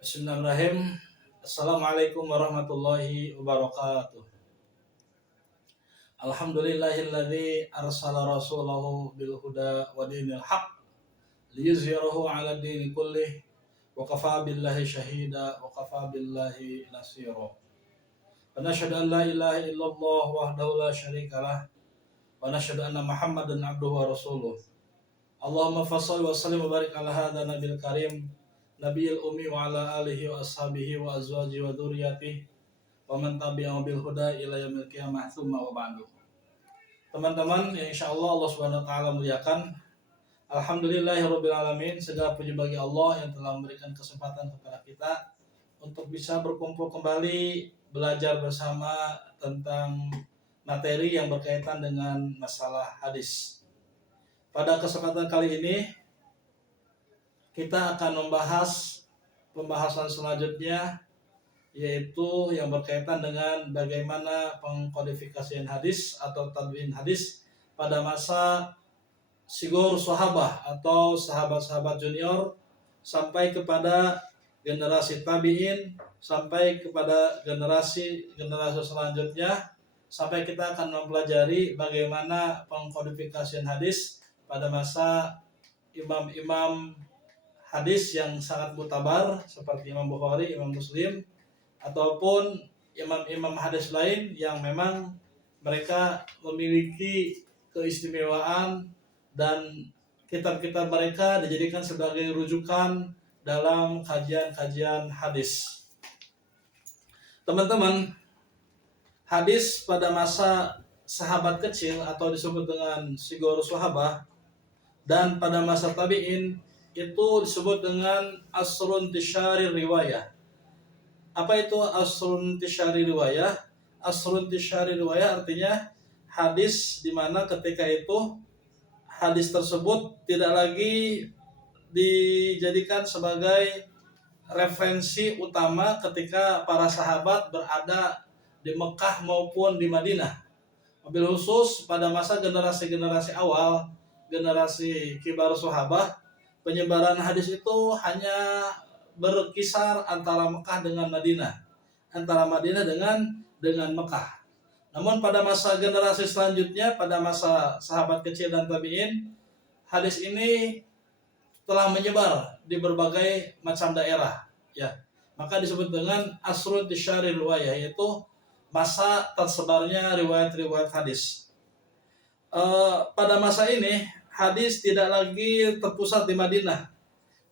Bismillahirrahmanirrahim. Assalamualaikum warahmatullahi wabarakatuh. Alhamdulillahilladzi arsala rasulahu bil huda wa dinil haq liyuzhirahu 'ala dini kullih wa kafa billahi syahida wa kafa billahi nasira. Wa nashhadu an la ilaha illallah wahdahu la syarikalah wa nashhadu anna Muhammadan abduhu wa rasuluh. Allahumma fashalli wa sallim wa barik ala hadza nabiyil karim Nabiyil Ummi wa ala alihi wa ashabihi wa azwaji wa dzurriyyatihi wa man tabi'ahum bil huda ila yaumil qiyamah tsumma wa ba'du. Teman-teman yang insyaallah Allah Subhanahu wa taala muliakan. Alhamdulillahirabbil alamin, segala puji bagi Allah yang telah memberikan kesempatan kepada kita untuk bisa berkumpul kembali belajar bersama tentang materi yang berkaitan dengan masalah hadis. Pada kesempatan kali ini kita akan membahas pembahasan selanjutnya, yaitu yang berkaitan dengan bagaimana pengkodifikasian hadis atau tadwin hadis pada masa sigur sahabah atau sahabat-sahabat junior sampai kepada generasi tabi'in, sampai kepada generasi selanjutnya, sampai kita akan mempelajari bagaimana pengkodifikasian hadis pada masa imam-imam hadis yang sangat mutabar seperti Imam Bukhari, Imam Muslim, ataupun imam-imam hadis lain yang memang mereka memiliki keistimewaan dan kitab-kitab mereka dijadikan sebagai rujukan dalam kajian-kajian hadis. Teman-teman, hadis pada masa sahabat kecil atau disebut dengan sigur sahabah dan pada masa tabi'in itu disebut dengan asrun tisyari riwayah. Apa itu asrun tisyari riwayah? Asrun tisyari riwayah artinya hadis di mana ketika itu hadis tersebut tidak lagi dijadikan sebagai referensi utama ketika para sahabat berada di Mekah maupun di Madinah. Wabil khusus pada masa generasi-generasi awal, generasi kibar sahabat, penyebaran hadis itu hanya berkisar antara Mekah dengan Madinah, antara Madinah dengan Mekah. Namun pada masa generasi selanjutnya, pada masa sahabat kecil dan tabi'in, hadis ini telah menyebar di berbagai macam daerah, ya. Maka disebut dengan asrun tisyari riwayah, yaitu masa tersebarnya riwayat-riwayat hadis. Pada masa ini hadis tidak lagi terpusat di Madinah,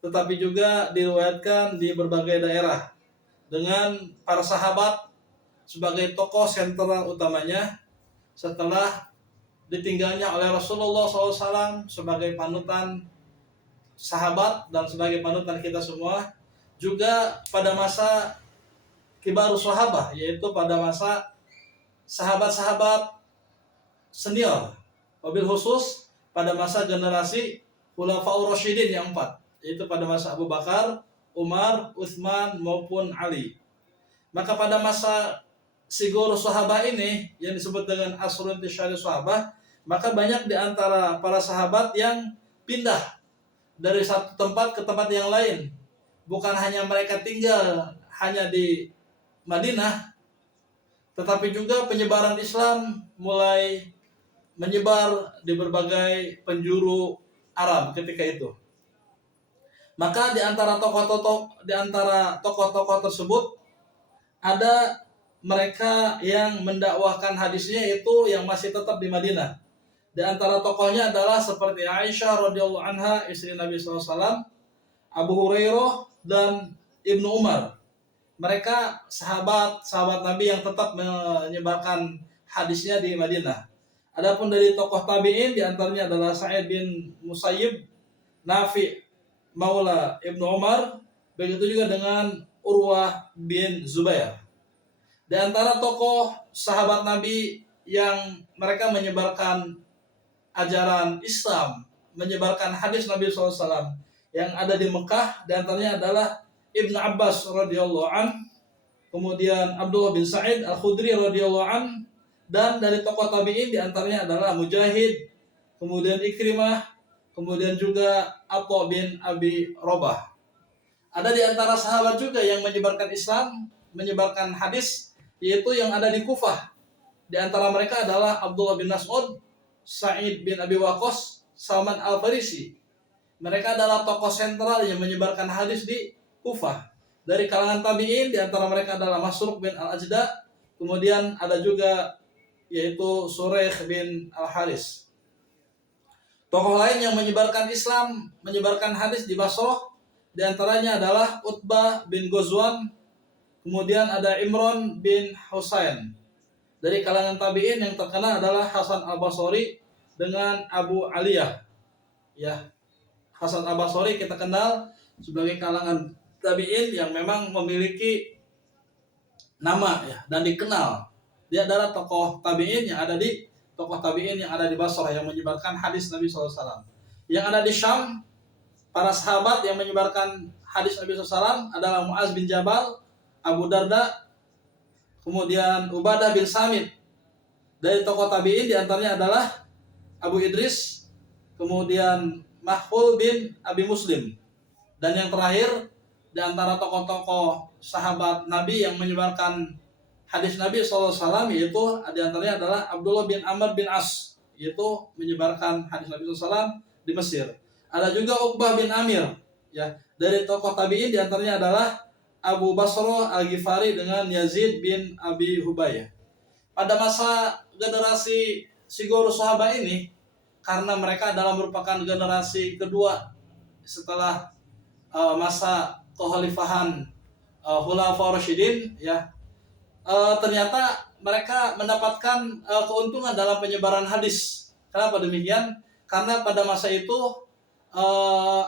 tetapi juga diriwayatkan di berbagai daerah dengan para sahabat sebagai tokoh sentral utamanya setelah ditinggalnya oleh Rasulullah SAW sebagai panutan sahabat dan sebagai panutan kita semua. Juga pada masa kibarus sahabah, yaitu pada masa sahabat-sahabat senior, wabil khusus pada masa generasi Khulafaur Rasyidin yang 4, yaitu pada masa Abu Bakar, Umar, Utsman maupun Ali. Maka pada masa sigur sahabah ini yang disebut dengan asrun tisyari sahabah, maka banyak di antara para sahabat yang pindah dari satu tempat ke tempat yang lain. Bukan hanya mereka tinggal hanya di Madinah, tetapi juga penyebaran Islam mulai menyebar di berbagai penjuru Arab ketika itu. Maka di antara tokoh-tokoh tersebut ada mereka yang mendakwahkan hadisnya itu yang masih tetap di Madinah. Di antara tokohnya adalah seperti Aisyah radhiyallahu anha, istri Nabi SAW, Abu Hurairah dan Ibnu Umar. Mereka sahabat Nabi yang tetap menyebarkan hadisnya di Madinah. Adapun dari tokoh tabi'in di antaranya adalah Sa'id bin Musayyib, Nafi Maula Ibnu Umar, begitu juga dengan Urwah bin Zubair. Di antara tokoh sahabat Nabi yang mereka menyebarkan ajaran Islam, menyebarkan hadis Nabi SAW yang ada di Mekah, di antaranya adalah Ibnu Abbas radhiyallahu an, kemudian Abdullah bin Sa'id Al-Khudri radhiyallahu an, dan dari tokoh tabi'in di antaranya adalah Mujahid, kemudian Ikrimah, kemudian juga Atha bin Abi Rabah. Ada di antara sahabat juga yang menyebarkan Islam, menyebarkan hadis, yaitu yang ada di Kufah. Di antara mereka adalah Abdullah bin Mas'ud, Sa'id bin Abi Waqqas, Salman Al-Farisi. Mereka adalah tokoh sentral yang menyebarkan hadis di Kufah. Dari kalangan tabi'in, di antara mereka adalah Masruq bin Al-Ajda, kemudian ada juga yaitu Suraih bin Al-Haris. Tokoh lain yang menyebarkan Islam, menyebarkan hadis di Basrah, di antaranya adalah Utbah bin Ghazwan, kemudian ada Imran bin Husain. Dari kalangan tabi'in yang terkenal adalah Hasan Al-Basri dengan Abu Aliyah. Ya, Hasan Al-Basri kita kenal sebagai kalangan tabi'in yang memang memiliki nama ya dan dikenal. Dia adalah tokoh tabi'in yang ada di Basrah yang menyebarkan hadis Nabi SAW. Yang ada di Syam, para sahabat yang menyebarkan hadis Nabi SAW adalah Muaz bin Jabal, Abu Darda, kemudian Ubadah bin Samit. Dari tokoh tabi'in diantaranya adalah Abu Idris, kemudian Mahful bin Abi Muslim. Dan yang terakhir, di antara tokoh-tokoh sahabat Nabi yang menyebarkan hadis Nabi SAW, yaitu di antaranya adalah Abdullah bin Amr bin As, yaitu menyebarkan hadis Nabi SAW di Mesir. Ada juga Uqbah bin Amir, ya. Dari tokoh tabi'in di antaranya adalah Abu Basrah Al-Ghifari dengan Yazid bin Abi Hubayah. Pada masa generasi Sigoro Sahabat ini, karena mereka adalah merupakan generasi kedua setelah masa kekhalifahan Khulafaur Rasyidin, ya, ternyata mereka mendapatkan keuntungan dalam penyebaran hadis. Kenapa demikian? Karena pada masa itu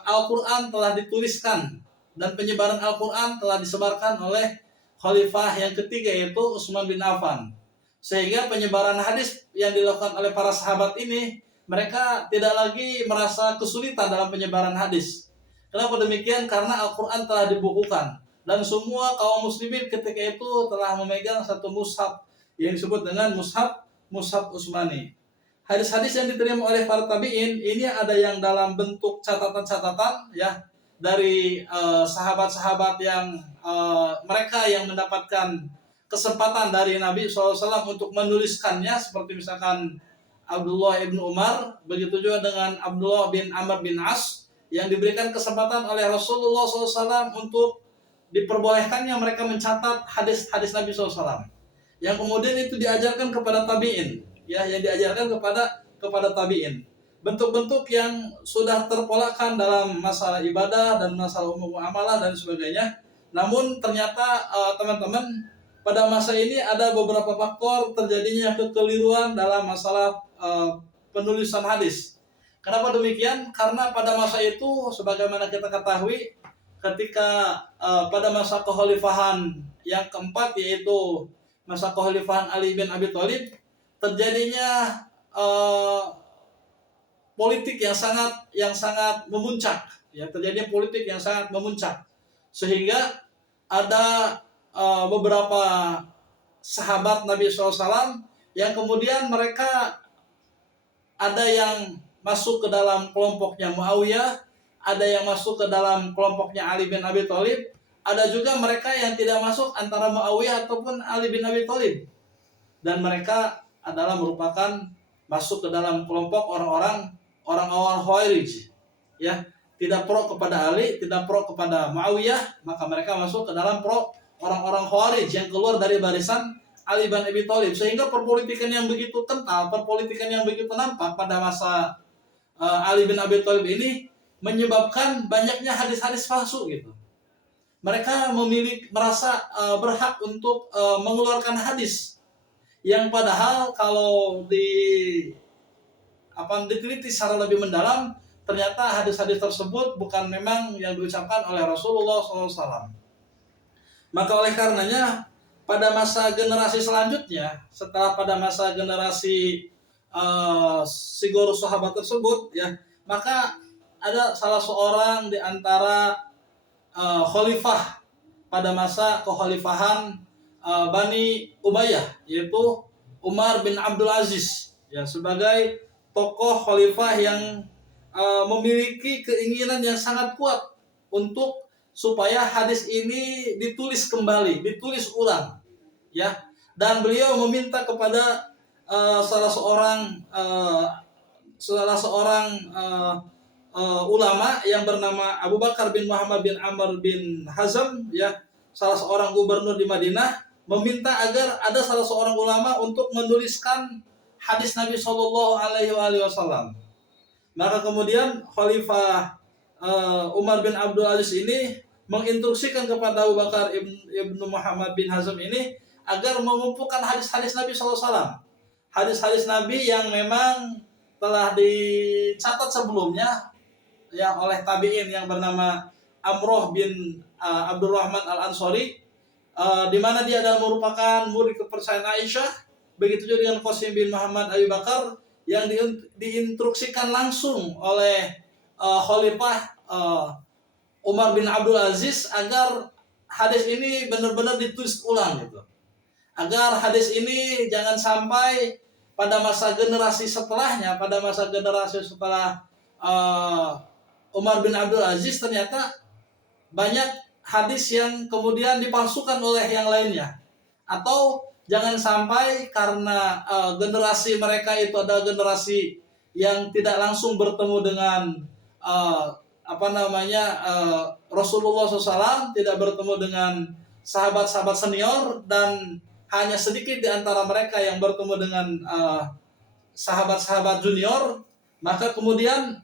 Al-Quran telah dituliskan dan penyebaran Al-Quran telah disebarkan oleh Khalifah yang ketiga, yaitu Utsman bin Affan. Sehingga penyebaran hadis yang dilakukan oleh para sahabat ini, mereka tidak lagi merasa kesulitan dalam penyebaran hadis. Kenapa demikian? Karena Al-Quran telah dibukukan dan semua kaum muslimin ketika itu telah memegang satu mushaf yang disebut dengan mushaf Utsmani. Hadis-hadis yang diterima oleh para tabi'in ini ada yang dalam bentuk catatan-catatan, ya, dari sahabat-sahabat yang mereka yang mendapatkan kesempatan dari Nabi SAW untuk menuliskannya, seperti misalkan Abdullah ibn Umar, begitu juga dengan Abdullah bin Amr bin As, yang diberikan kesempatan oleh Rasulullah SAW untuk diperbolehkannya mereka mencatat hadis-hadis Nabi SAW, yang kemudian itu diajarkan kepada tabi'in, ya, yang diajarkan kepada tabi'in. Bentuk-bentuk yang sudah terpolakan dalam masalah ibadah dan masalah umum amalah dan sebagainya. Namun ternyata teman-teman, pada masa ini ada beberapa faktor terjadinya kekeliruan dalam masalah penulisan hadis. Kenapa demikian? Karena pada masa itu, sebagaimana kita ketahui, ketika pada masa kekhalifahan yang keempat, yaitu masa kekhalifahan Ali bin Abi Thalib, terjadinya politik yang sangat memuncak, ya, terjadinya politik yang sangat memuncak, sehingga ada beberapa sahabat Nabi SAW yang kemudian mereka ada yang masuk ke dalam kelompoknya Muawiyah, ada yang masuk ke dalam kelompoknya Ali bin Abi Thalib, ada juga mereka yang tidak masuk antara Muawiyah ataupun Ali bin Abi Thalib, dan mereka adalah merupakan masuk ke dalam kelompok orang-orang Khawarij, ya, tidak pro kepada Ali, tidak pro kepada Muawiyah, maka mereka masuk ke dalam pro orang-orang Khawarij yang keluar dari barisan Ali bin Abi Thalib. Sehingga perpolitikan yang begitu kental, perpolitikan yang begitu nampak pada masa Ali bin Abi Thalib ini menyebabkan banyaknya hadis-hadis palsu gitu. Mereka merasa berhak untuk mengeluarkan hadis yang padahal kalau diteliti secara lebih mendalam, ternyata hadis-hadis tersebut bukan memang yang diucapkan oleh Rasulullah SAW. Maka oleh karenanya pada masa generasi selanjutnya, setelah pada masa generasi Sigoro Sahabat tersebut, ya, maka ada salah seorang di antara khalifah pada masa kekhalifahan Bani Umayyah, yaitu Umar bin Abdul Aziz, ya, sebagai tokoh khalifah yang memiliki keinginan yang sangat kuat untuk supaya hadis ini ditulis kembali, ditulis ulang, ya. Dan beliau meminta kepada salah seorang ulama yang bernama Abu Bakar bin Muhammad bin Amr bin Hazm, ya, salah seorang gubernur di Madinah, meminta agar ada salah seorang ulama untuk menuliskan hadis Nabi Shallallahu Alaihi Wasallam. Maka kemudian Khalifah Umar bin Abdul Aziz ini menginstruksikan kepada Abu Bakar ibnu Muhammad bin Hazm ini agar mengumpulkan hadis-hadis Nabi SAW. Hadis-hadis Nabi yang memang telah dicatat sebelumnya, ya, oleh tabi'in yang bernama Amroh bin Abdurrahman al-Ansori, di mana dia adalah merupakan murid kepercayaan Aisyah. Begitu juga dengan Qasim bin Muhammad Abu Bakar yang diinstruksikan langsung oleh Khalifah Umar bin Abdul Aziz agar hadis ini benar-benar ditulis ulang gitu. Agar hadis ini jangan sampai pada masa generasi setelahnya, pada masa generasi setelah Umar bin Abdul Aziz ternyata banyak hadis yang kemudian dipalsukan oleh yang lainnya. Atau jangan sampai karena generasi mereka itu adalah generasi yang tidak langsung bertemu dengan Rasulullah SAW, tidak bertemu dengan sahabat-sahabat senior, dan hanya sedikit di antara mereka yang bertemu dengan sahabat-sahabat junior. Maka kemudian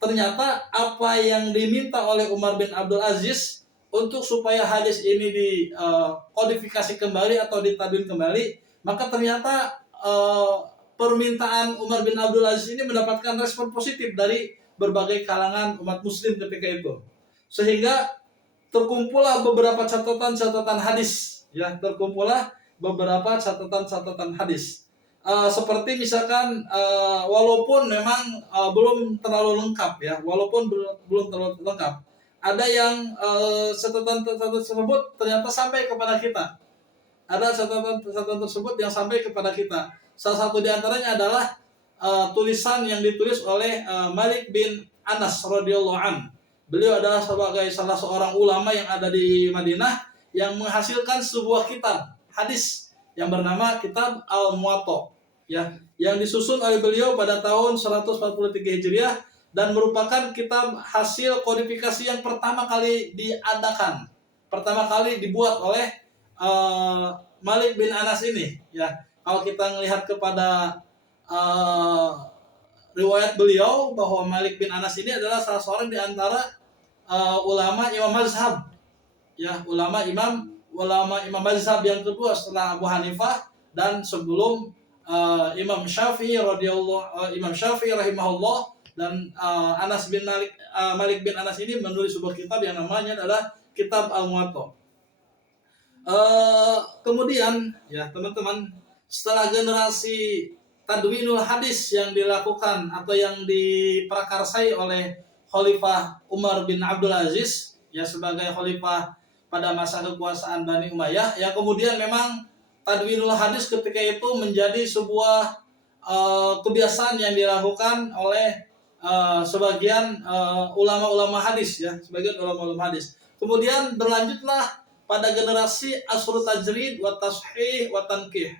ternyata apa yang diminta oleh Umar bin Abdul Aziz untuk supaya hadis ini dikodifikasi kembali atau ditadwin kembali, maka ternyata permintaan Umar bin Abdul Aziz ini mendapatkan respon positif dari berbagai kalangan umat muslim ketika itu, sehingga terkumpullah beberapa catatan-catatan hadis, ya, seperti misalkan walaupun memang belum terlalu lengkap, ya, belum terlalu lengkap, ada yang catatan tersebut ternyata sampai kepada kita. Ada catatan tersebut yang sampai kepada kita. Salah satu di antaranya adalah tulisan yang ditulis oleh Malik bin Anas radhiyallahu an. Beliau adalah sebagai salah seorang ulama yang ada di Madinah yang menghasilkan sebuah kitab hadis yang bernama Kitab Al-Muwatta, ya, yang disusun oleh beliau pada tahun 143 Hijriah dan merupakan kitab hasil kodifikasi yang pertama kali dibuat oleh Malik bin Anas ini, ya. Kalau kita melihat kepada riwayat beliau bahwa Malik bin Anas ini adalah salah seorang di antara ulama imam mazhab, ya, ulama imam mazhab yang kedua setelah Abu Hanifah dan sebelum Imam Syafi'i rahimahullah. Dan Malik bin Anas ini menulis sebuah kitab yang namanya adalah Kitab Al-Muwatta. Kemudian, ya teman-teman, setelah generasi tadwinul hadis yang dilakukan atau yang diprakarsai oleh Khalifah Umar bin Abdul Aziz, ya, sebagai khalifah pada masa kekuasaan Bani Umayyah, yang kemudian memang tadwinul hadis ketika itu menjadi sebuah kebiasaan yang dilakukan oleh sebagian ulama-ulama hadis, ya, Kemudian berlanjutlah pada generasi asrul tajrid wa tashih wa tankih,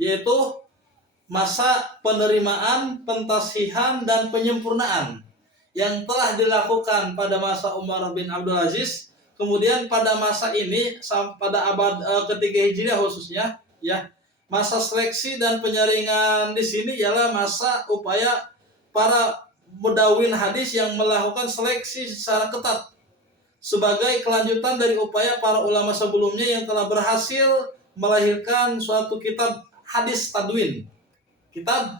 yaitu masa penerimaan, pentasihan, dan penyempurnaan yang telah dilakukan pada masa Umar bin Abdul Aziz. Kemudian pada masa ini, pada abad ketiga Hijriah khususnya, ya, masa seleksi dan penyaringan di sini ialah masa upaya para mudawin hadis yang melakukan seleksi secara ketat sebagai kelanjutan dari upaya para ulama sebelumnya yang telah berhasil melahirkan suatu kitab hadis tadwin. Kitab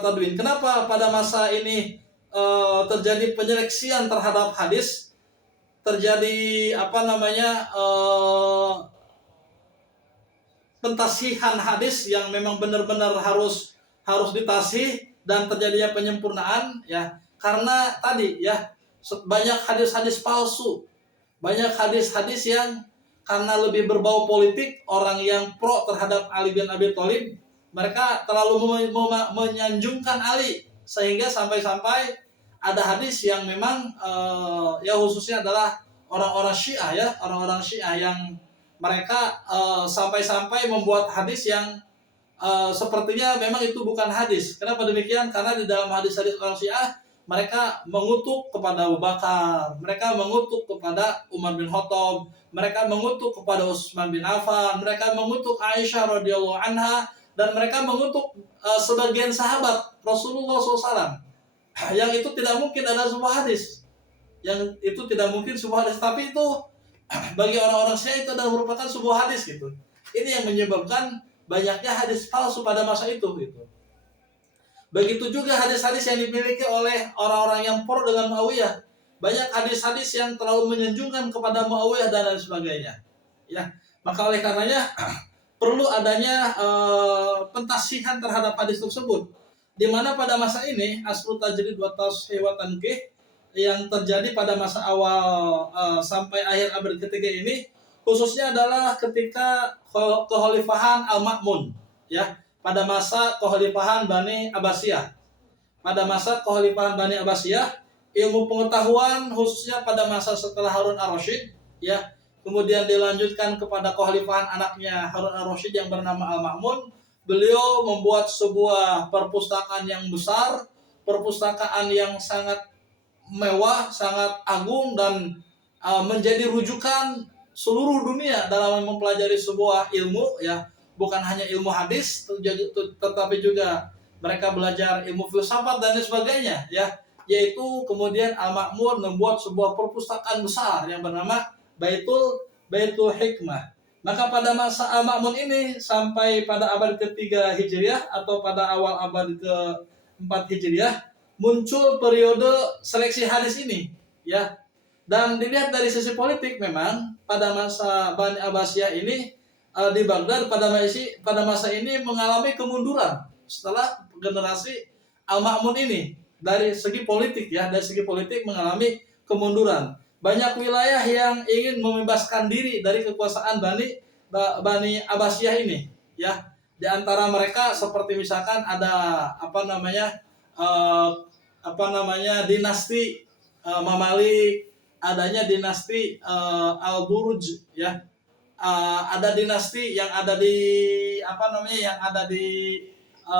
tadwin. Kenapa pada masa ini terjadi penyeleksian terhadap hadis, terjadi pentasihan hadis yang memang benar-benar harus ditasih dan terjadinya penyempurnaan, ya, karena tadi, ya, banyak hadis-hadis palsu, banyak hadis-hadis yang karena lebih berbau politik, orang yang pro terhadap Ali bin Abi Thalib, mereka terlalu menyanjungkan Ali, sehingga sampai-sampai ada hadis yang memang ya khususnya adalah orang-orang Syiah ya, orang-orang Syiah yang mereka sampai-sampai membuat hadis yang sepertinya memang itu bukan hadis. Kenapa demikian? Karena di dalam hadis-hadis orang Syiah mereka mengutuk kepada Abu Bakar, mereka mengutuk kepada Umar bin Khattab, mereka mengutuk kepada Utsman bin Affan, mereka mengutuk Aisyah radhiyallahu anha, dan mereka mengutuk sebagian sahabat Rasulullah SAW. Yang itu tidak mungkin ada sebuah hadis. Yang itu tidak mungkin sebuah hadis, tapi itu bagi orang-orang Syiah itu adalah merupakan sebuah hadis gitu. Ini yang menyebabkan banyaknya hadis palsu pada masa itu gitu. Begitu juga hadis-hadis yang dimiliki oleh orang-orang yang pro dengan Muawiyah. Banyak hadis-hadis yang terlalu menyanjungkan kepada Muawiyah dan lain sebagainya. Ya, maka oleh karenanya perlu adanya pentasihan terhadap hadis tersebut. Di mana pada masa ini aslu tajrid wa tashih wa tankih yang terjadi pada masa awal sampai akhir abad ketiga ini khususnya adalah ketika kekhalifahan Al-Ma'mun ya, pada masa kekhalifahan Bani Abbasiyah. Pada masa kekhalifahan Bani Abbasiyah, ilmu pengetahuan khususnya pada masa setelah Harun ar-Rasyid ya, kemudian dilanjutkan kepada kekhalifahan anaknya Harun ar-Rasyid yang bernama Al-Ma'mun. Beliau membuat sebuah perpustakaan yang besar, perpustakaan yang sangat mewah, sangat agung, dan menjadi rujukan seluruh dunia dalam mempelajari sebuah ilmu ya, bukan hanya ilmu hadis tetapi juga mereka belajar ilmu filsafat dan lain sebagainya ya, yaitu kemudian Al-Ma'mun membuat sebuah perpustakaan besar yang bernama Baitul Hikmah. Maka pada masa Al-Ma'mun ini sampai pada abad ketiga Hijriah atau pada awal abad ke-4 Hijriah muncul periode seleksi hadis ini ya. Dan dilihat dari sisi politik memang pada masa Bani Abbasiyah ini di Baghdad pada masa ini mengalami kemunduran setelah generasi Al-Ma'mun ini. Dari segi politik ya, dari segi politik mengalami kemunduran. Banyak wilayah yang ingin membebaskan diri dari kekuasaan Bani Abbasiyah ini ya. Di antara mereka seperti misalkan ada dinasti Mamalik, adanya dinasti Al-Buruj ya, ada dinasti yang ada di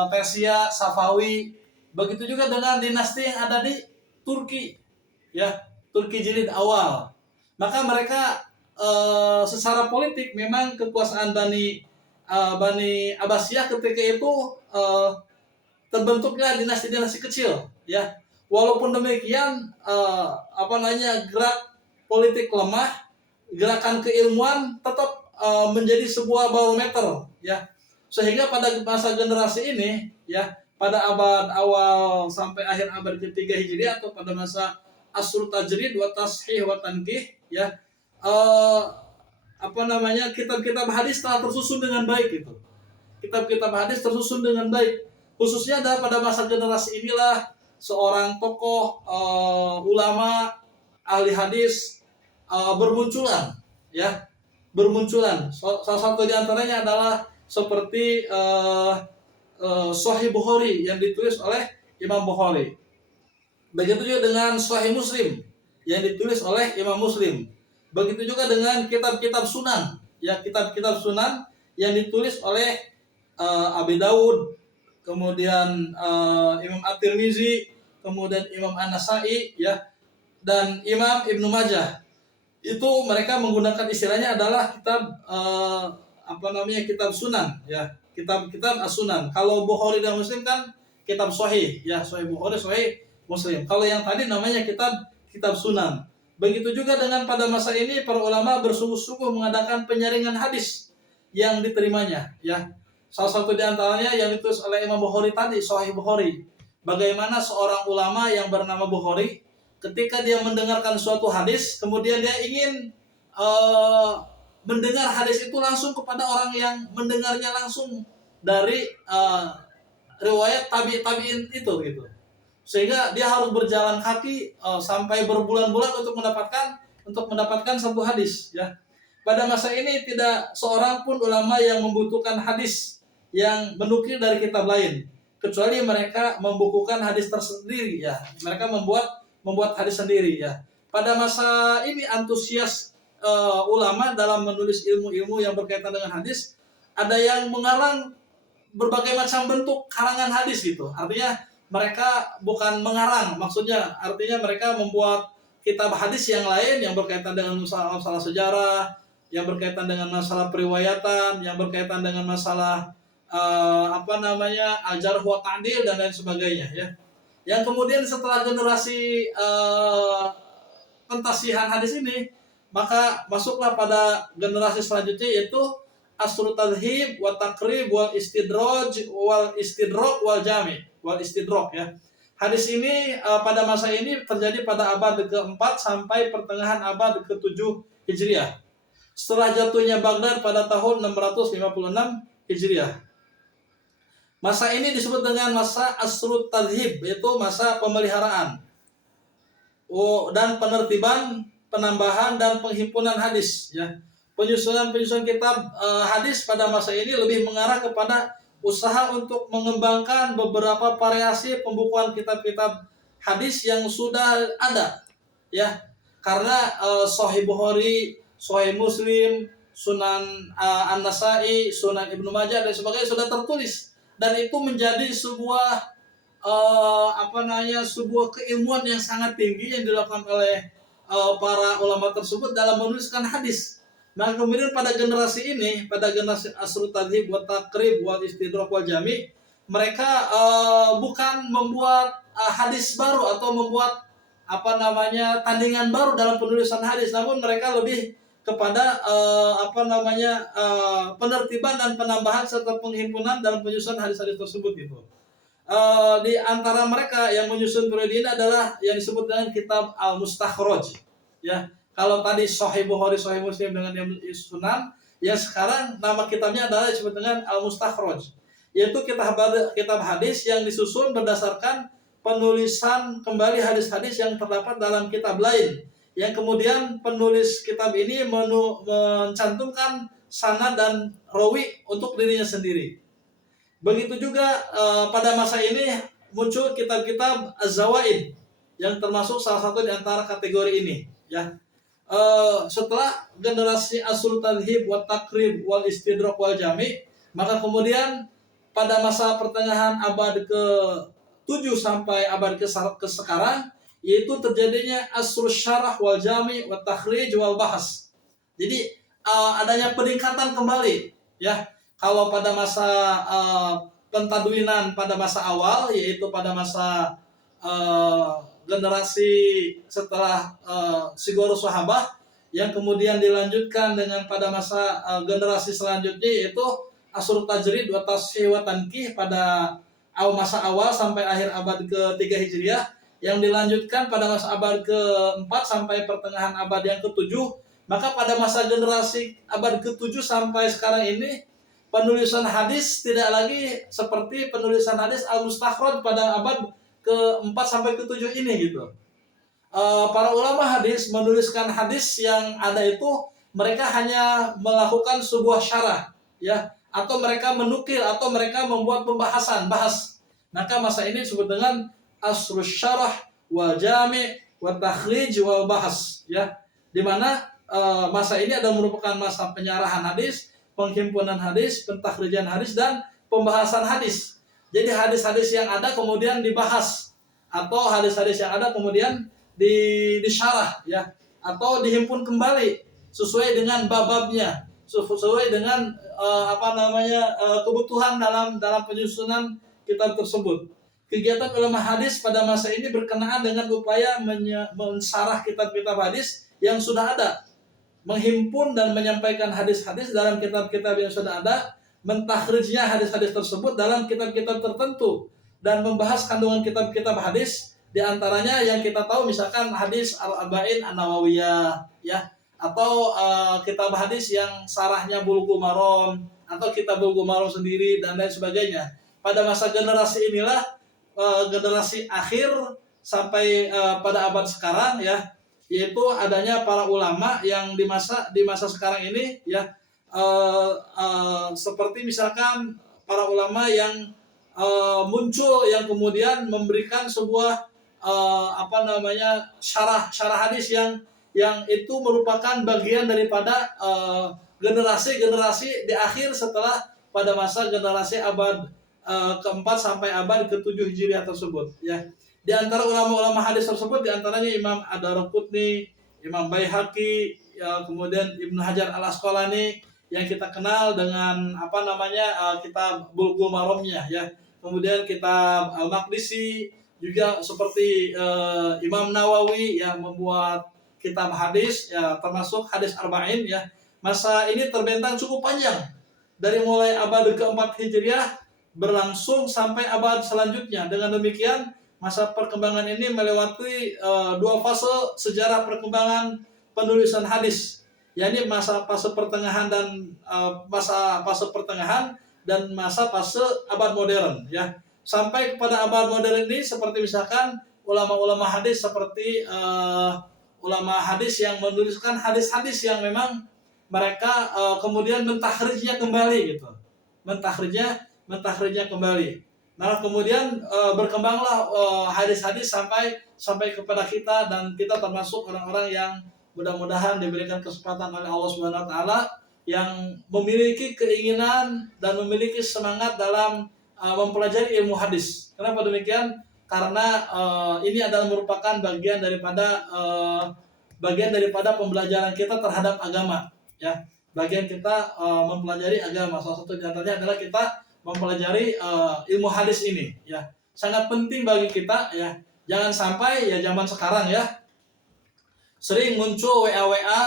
Persia Safawi. Begitu juga dengan dinasti yang ada di Turki ya, Turki jilid awal. Maka mereka secara politik memang kekuasaan Bani Abbasiyah ketika itu terbentuknya dinasti-dinasti kecil ya. Walaupun demikian gerak politik lemah, gerakan keilmuan tetap menjadi sebuah barometer ya. Sehingga pada masa generasi ini ya, pada abad awal sampai akhir abad ketiga Hijriah atau pada masa asrul tajrid wa tashih wa tankih ya, kitab-kitab hadis telah tersusun dengan baik gitu. Kitab-kitab hadis tersusun dengan baik. Khususnya pada masa generasi inilah seorang tokoh ulama ahli hadis bermunculan ya, bermunculan. Salah satu di antaranya adalah seperti Sahih Bukhari yang ditulis oleh Imam Bukhari. Begitu juga dengan Sahih Muslim yang ditulis oleh Imam Muslim. Begitu juga dengan kitab-kitab sunan ya, kitab-kitab sunan yang ditulis oleh Abi Daud, kemudian Imam At-Tirmizi, kemudian Imam An-Nasai ya, dan Imam Ibnu Majah. Itu mereka menggunakan istilahnya adalah kitab kitab sunan ya, kitab as-sunan. Kalau Bukhari dan Muslim kan kitab sahih ya, Sahih Bukhari, Sahih Muslim. Kalau yang tadi namanya kitab sunan. Begitu juga dengan pada masa ini para ulama bersungguh-sungguh mengadakan penyaringan hadis yang diterimanya ya. Salah satu di antaranya yang ditulis oleh Imam Bukhari tadi, Sahih Bukhari. Bagaimana seorang ulama yang bernama Bukhari ketika dia mendengarkan suatu hadis, kemudian dia ingin mendengar hadis itu langsung kepada orang yang mendengarnya langsung dari riwayat tabi'in itu gitu. Sehingga dia harus berjalan kaki sampai berbulan-bulan untuk mendapatkan satu hadis ya. Pada masa ini tidak seorang pun ulama yang membutuhkan hadis yang menukil dari kitab lain, kecuali mereka membukukan hadis tersendiri ya. Mereka membuat hadis sendiri ya. pada masa ini antusias ulama dalam menulis ilmu-ilmu yang berkaitan dengan hadis, ada yang mengarang berbagai macam bentuk karangan hadis gitu. Artinya mereka bukan mengarang, maksudnya artinya mereka membuat kitab hadis yang lain yang berkaitan dengan masalah sejarah, yang berkaitan dengan masalah periwayatan, yang berkaitan dengan masalah al-jarh wa ta'dil dan lain sebagainya ya. Yang kemudian setelah generasi pentasihan hadis ini, maka masuklah pada generasi selanjutnya, yaitu asrut tadhib wa takrib wal istidraj wal jami wal istidrok ya. Hadis ini pada masa ini terjadi pada abad ke-4 sampai pertengahan abad ke-7 Hijriah. Setelah jatuhnya Baghdad pada tahun 656 Hijriah. Masa ini disebut dengan masa asrut tadhib, yaitu masa pemeliharaan dan penertiban, penambahan dan penghimpunan hadis ya. Penyusunan kitab hadis pada masa ini lebih mengarah kepada usaha untuk mengembangkan beberapa variasi pembukuan kitab-kitab hadis yang sudah ada ya. Karena Sahih Bukhari, Sahih Muslim, Sunan An-Nasai, Sunan Ibnu Majah dan sebagainya sudah tertulis, dan itu menjadi sebuah sebuah keilmuan yang sangat tinggi yang dilakukan oleh para ulama tersebut dalam menuliskan hadis. Nah, kemudian pada generasi ini, pada generasi asrut tadhib wa takrib wal istidrak wal jami, mereka bukan membuat hadis baru atau membuat tandingan baru dalam penulisan hadis, namun mereka lebih kepada penertiban dan penambahan serta penghimpunan dalam penyusunan hadis-hadis tersebut gitu. Di antara mereka yang menyusun periode ini adalah yang disebut dengan kitab Al-Mustakhraj ya. Kalau tadi Sahih Bukhari, Sahih Muslim dengan Sunan, yang sekarang nama kitabnya adalah disebut dengan Al-Mustakhraj, yaitu kitab hadis yang disusun berdasarkan penulisan kembali hadis-hadis yang terdapat dalam kitab lain, yang kemudian penulis kitab ini mencantumkan sanad dan rawi untuk dirinya sendiri. Begitu juga pada masa ini muncul kitab-kitab Az-Zawaid yang termasuk salah satu di antara kategori ini ya. Setelah generasi asrut tadhib wa takrib wal istidrak wal jami, maka kemudian pada masa pertengahan abad ke-7 sampai abad ke sekarang, yaitu terjadinya asrul syarah wal jami wa takhrij wal bahas. Jadi adanya peningkatan kembali ya. Kalau pada masa pentadwinan pada masa awal, yaitu pada masa generasi setelah Sigoro Sahabah, yang kemudian dilanjutkan dengan pada masa generasi selanjutnya, yaitu asrut tajrid wa tashih wa tankih pada masa awal sampai akhir abad ke-3 Hijriah, yang dilanjutkan pada masa abad ke-4 sampai pertengahan abad yang ke-7. Maka pada masa generasi abad ke-7 sampai sekarang ini, penulisan hadis tidak lagi seperti penulisan hadis Al-Mustakhraj pada abad ke-4 sampai ke-7 ini gitu. Para ulama hadis menuliskan hadis yang ada itu, mereka hanya melakukan sebuah syarah ya, atau mereka menukil, atau mereka membuat pembahasan, bahas. Maka masa ini disebut dengan asrus syarah wal jami' wa takhrij wal bahas ya, di mana masa ini adalah merupakan masa penyarahan hadis, penghimpunan hadis, pentakhrijan hadis, dan pembahasan hadis. Jadi hadis-hadis yang ada kemudian dibahas, atau hadis-hadis yang ada kemudian disyarah ya, atau dihimpun kembali sesuai dengan bab-babnya, sesuai dengan kebutuhan dalam penyusunan kitab tersebut. Kegiatan ulama hadis pada masa ini berkenaan dengan upaya mensarah kitab-kitab hadis yang sudah ada, menghimpun dan menyampaikan hadis-hadis dalam kitab-kitab yang sudah ada, mentakhrijnya hadis-hadis tersebut dalam kitab-kitab tertentu, dan membahas kandungan kitab-kitab hadis, di antaranya yang kita tahu misalkan hadis Al-Arba'in An-Nawawiyah ya, atau kitab hadis yang sarahnya Bulughul Maram, atau kitab Bulughul Maram sendiri dan lain sebagainya. Pada masa generasi inilah, generasi akhir sampai pada abad sekarang ya, yaitu adanya para ulama yang di masa sekarang ini ya, seperti misalkan para ulama yang muncul yang kemudian memberikan sebuah syarah hadis yang itu merupakan bagian daripada generasi-generasi di akhir setelah pada masa generasi abad keempat sampai abad ketujuh Hijriah tersebut, ya. Di antara ulama-ulama hadis tersebut di antaranya Imam Ad-Darqutni, Imam Baihaqi, ya, kemudian Ibnu Hajar Al-Asqalani yang kita kenal dengan kitab Bulughul Maramnya, ya. Kemudian kitab Al-Maqdisi, juga seperti Imam Nawawi yang membuat kitab hadis, ya, termasuk hadis Arba'in, ya. Masa ini terbentang cukup panjang dari mulai abad keempat Hijriah berlangsung sampai abad selanjutnya. Dengan demikian masa perkembangan ini melewati dua fase sejarah perkembangan penulisan hadis, yakni masa fase pertengahan dan masa fase pertengahan dan masa fase abad modern, ya. Sampai kepada abad modern ini seperti misalkan ulama-ulama hadis seperti ulama hadis yang menuliskan hadis-hadis yang memang mereka kemudian mentakhrijnya kembali, gitu. Mentakhrijnya kembali. Nah, kemudian berkembanglah hadis-hadis sampai kepada kita, dan kita termasuk orang-orang yang mudah-mudahan diberikan kesempatan oleh Allah Subhanahu wa taala yang memiliki keinginan dan memiliki semangat dalam mempelajari ilmu hadis. Kenapa demikian? Karena ini adalah merupakan bagian daripada pembelajaran kita terhadap agama, ya. Bagian kita mempelajari agama. Salah satu di antaranya adalah kita mempelajari ilmu hadis ini, ya. Sangat penting bagi kita, ya. Jangan sampai ya zaman sekarang, ya, sering muncul WA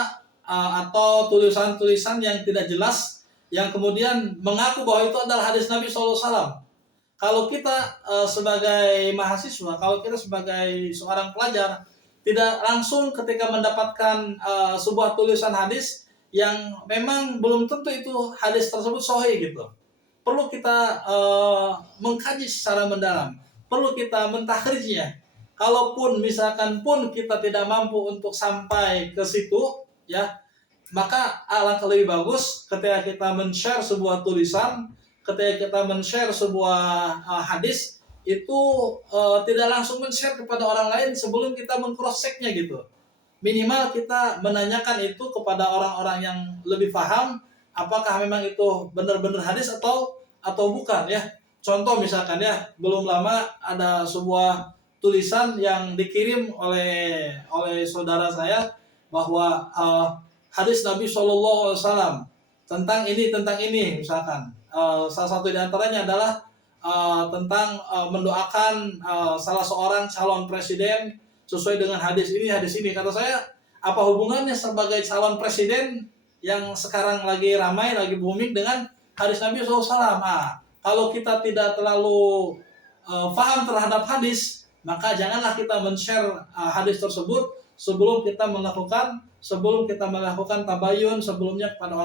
atau tulisan-tulisan yang tidak jelas yang kemudian mengaku bahwa itu adalah hadis Nabi SAW. Kalau kita sebagai mahasiswa, kalau kita sebagai seorang pelajar tidak langsung ketika mendapatkan sebuah tulisan hadis yang memang belum tentu itu hadis tersebut sahih, gitu, perlu kita mengkaji secara mendalam, perlu kita mentakhrijnya. Kalaupun misalkan pun kita tidak mampu untuk sampai ke situ, ya, maka alangkah lebih bagus ketika kita men-share sebuah tulisan, ketika kita men-share sebuah hadis, itu tidak langsung men-share kepada orang lain sebelum kita meng-cross-check-nya, gitu. Minimal kita menanyakan itu kepada orang-orang yang lebih paham, apakah memang itu benar-benar hadis atau bukan, ya. Contoh misalkan, ya, belum lama ada sebuah tulisan yang dikirim oleh saudara saya bahwa hadis Nabi SAW tentang ini misalkan, salah satu di antaranya adalah tentang mendoakan salah seorang calon presiden sesuai dengan hadis ini. Kata saya, apa hubungannya sebagai calon presiden yang sekarang lagi ramai, lagi booming dengan hadis Nabi SAW? Kalau kita tidak terlalu paham terhadap hadis, maka janganlah kita men-share hadis tersebut sebelum kita melakukan tabayun sebelumnya kepada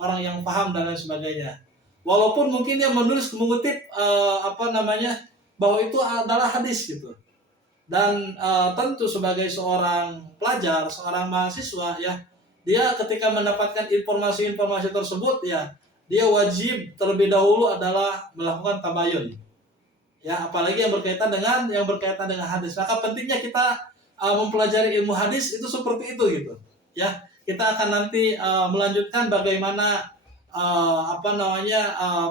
orang yang paham dan lain sebagainya. Walaupun mungkin dia mengutip bahwa itu adalah hadis, gitu. Dan tentu sebagai seorang pelajar, seorang mahasiswa, ya, dia ketika mendapatkan informasi-informasi tersebut, ya, dia wajib terlebih dahulu adalah melakukan tabayun, ya, apalagi yang berkaitan dengan hadis. Maka pentingnya kita mempelajari ilmu hadis itu seperti itu, gitu, ya. Kita akan nanti melanjutkan bagaimana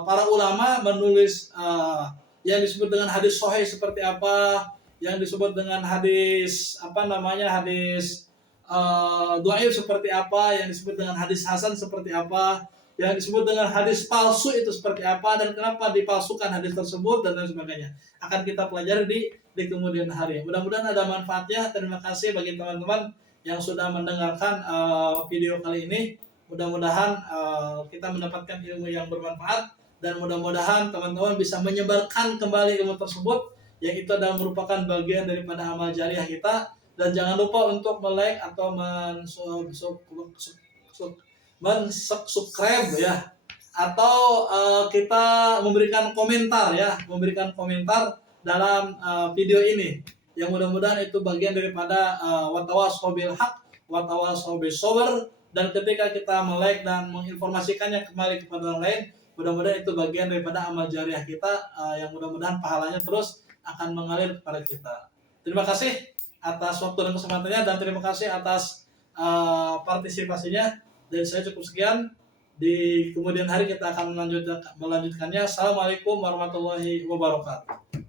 para ulama menulis yang disebut dengan hadis sahih seperti apa, yang disebut dengan hadis hadis dhaif seperti apa, yang disebut dengan hadis hasan seperti apa, yang disebut dengan hadis palsu itu seperti apa, dan kenapa dipalsukan hadis tersebut, dan lain sebagainya. Akan kita pelajari di kemudian hari. Mudah-mudahan ada manfaatnya. Terima kasih bagi teman-teman yang sudah mendengarkan video kali ini. Mudah-mudahan kita mendapatkan ilmu yang bermanfaat, dan mudah-mudahan teman-teman bisa menyebarkan kembali ilmu tersebut, yang itu adalah merupakan bagian daripada amal jariah kita. Dan jangan lupa untuk like atau subscribe, ya, atau kita memberikan komentar dalam video ini, yang mudah-mudahan itu bagian daripada watawasau bil haq watawasau bis sabr. Dan ketika kita like dan menginformasikannya kembali kepada orang lain, mudah-mudahan itu bagian daripada amal jariah kita yang mudah-mudahan pahalanya terus akan mengalir kepada kita. Terima kasih atas waktu dan kesempatannya, dan terima kasih atas partisipasinya. Dari saya cukup sekian. Di kemudian hari kita akan melanjutkannya. Assalamualaikum warahmatullahi wabarakatuh.